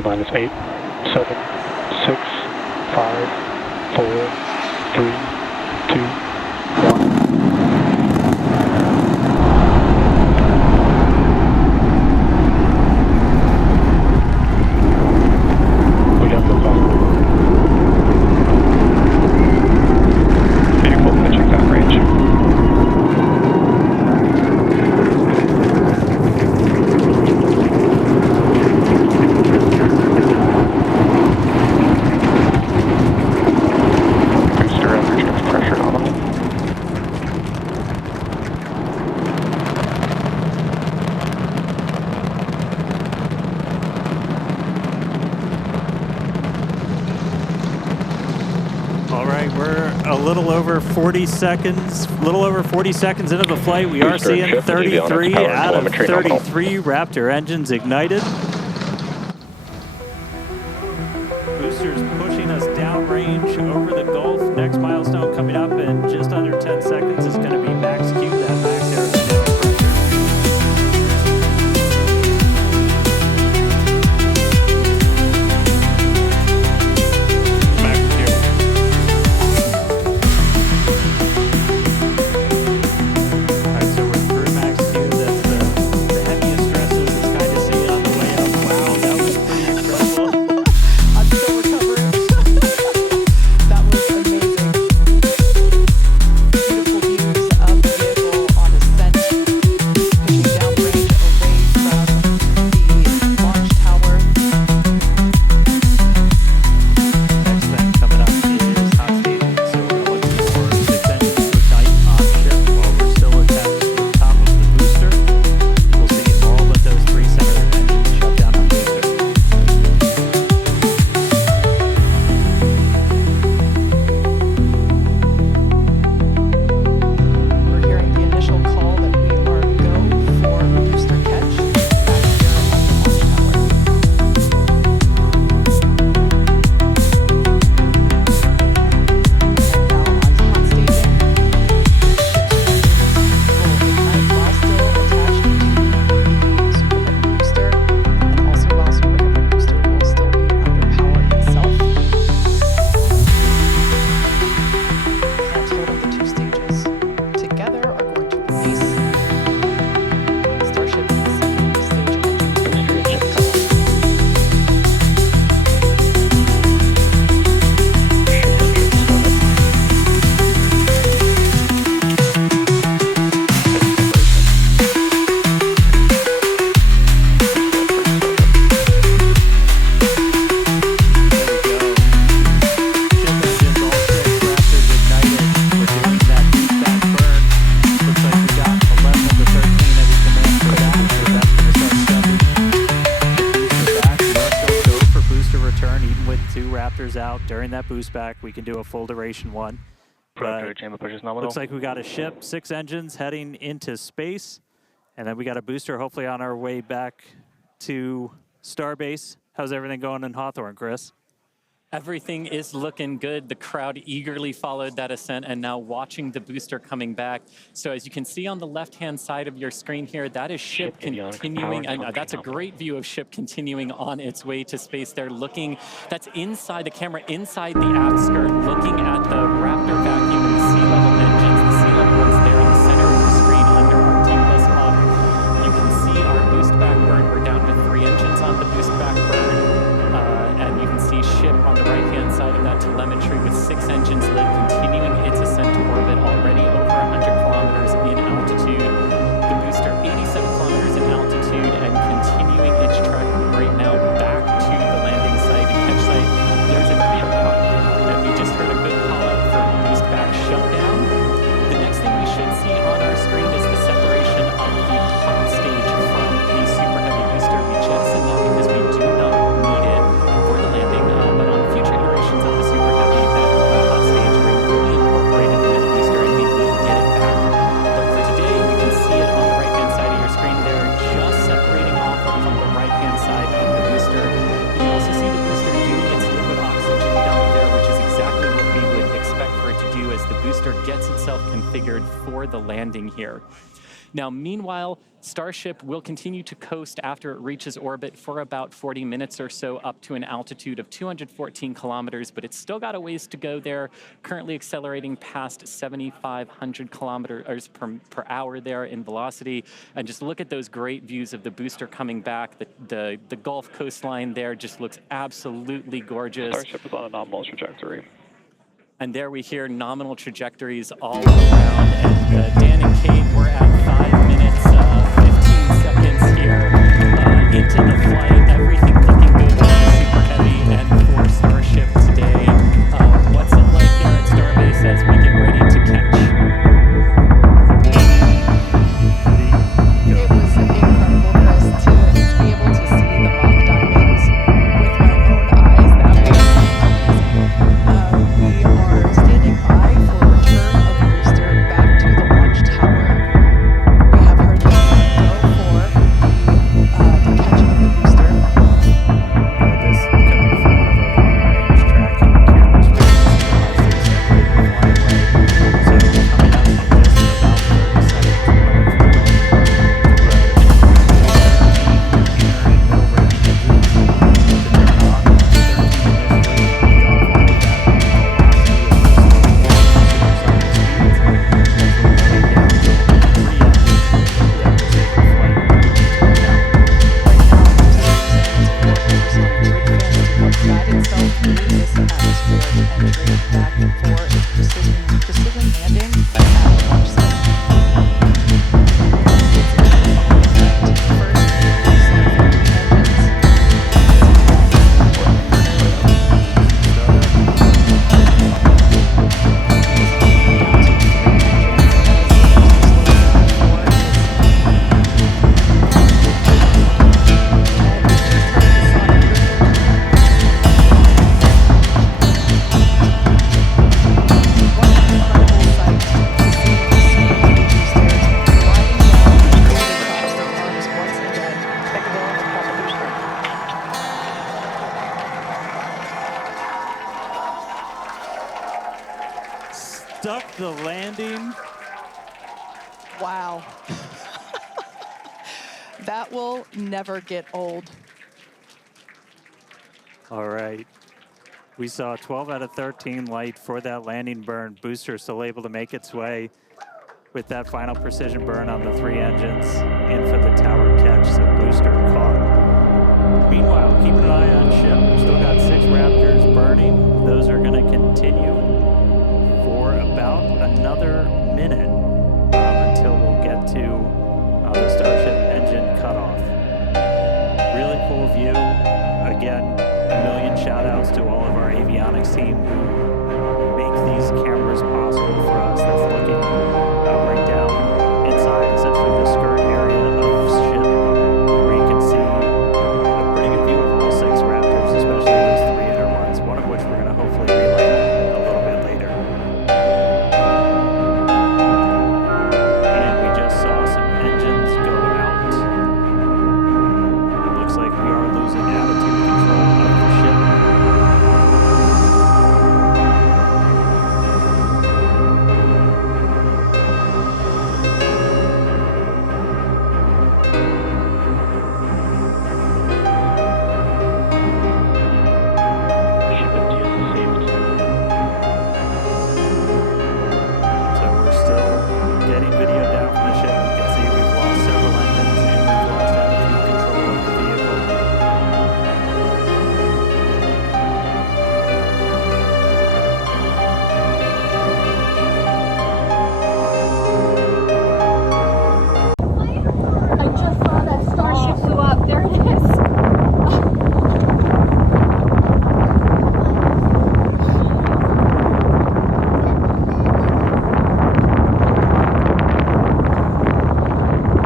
T-minus 8, 7, 6, 5, 4, 3, 2, 1. All right, we're a little over 40 seconds into the flight. We are seeing 33 out of 33 Raptor engines ignited. Boosters pushing us downrange over the Gulf. Next milestone coming up in just under 10 seconds is going to be max Q, that max aerodynamic out during that boost back. We can do a full duration one. Looks like we got a ship, 6 engines heading into space, and then we got a booster hopefully on our way back to Starbase. How's everything going in Hawthorne, Chris? Everything is looking good. The crowd eagerly followed that ascent and now watching the booster coming back. So as you can see on the left-hand side of your screen here, that is ship continuing. And that's a great view of ship continuing on its way to space. They're looking, that's inside the camera, inside the aft skirt, looking at the Raptor vacuum and the sea level engines. The sea level ones there in the center of the screen under our T+ hub. You can see our boost back burn. We're down to 3 engines on the boost back burn. And you can see ship on the right-hand side of that telemetry with 6 engines lit, continuing its ascent to orbit, already over 100 kilometers in altitude. The booster 87 kilometers in altitude and continuing its trek right now back to the landing site and catch site. There's a big pump, and we just heard a good call out for boost back shutdown. The next thing we should see on our screen is the separation of the hot stage from the super heavy booster. We jettisoned that because we do not need it for the landing, but on future iterations of the Super Heavy, that hot stage ring will be incorporated into the booster and we will get it back. But for today, you can see it on the right-hand side of your screen there, just separating off from the right-hand side of the booster. You also see the booster doing its liquid oxygen down there, which is exactly what we would expect for it to do as the booster gets itself configured for the landing here. Now, meanwhile, Starship will continue to coast after it reaches orbit for about 40 minutes or so, up to an altitude of 214 kilometers, but it's still got a ways to go there, currently accelerating past 7,500 kilometers per hour there in velocity. And just look at those great views of the booster coming back. The Gulf coastline there just looks absolutely gorgeous. Starship is on a nominal trajectory. And there we hear nominal trajectories all around. And Dan and Kate, we're at 5 minutes, 15 seconds here into the flight. Everything looking good for the Super Heavy and for Starship today. What's it like there at Starbase as we get ready to catch? It was incredible, Chris, to be able to see the mock diamonds with my own eyes. That was amazing. We are standing by for return of the booster back to the launch tower. We have heard the go for the catching of the booster. This is coming from one of our long-range tracking cameras. So coming up in just about 30 seconds. Guide itself through this atmosphere and train back for its precision landing at the launch site. Stuck the landing. Wow. That will never get old. All right. We saw 12 out of 13 light for that landing burn. Booster still able to make its way with that final precision burn on the 3 engines in for the tower catch, so booster caught. Meanwhile, keep an eye on ship. We've still got 6 Raptors burning. Those are going to continue for about another minute until we'll get to the Starship engine cutoff. Really cool view. Again, a million shout outs to all of our avionics team who make these cameras possible for us. That's looking right down inside essentially the skirt area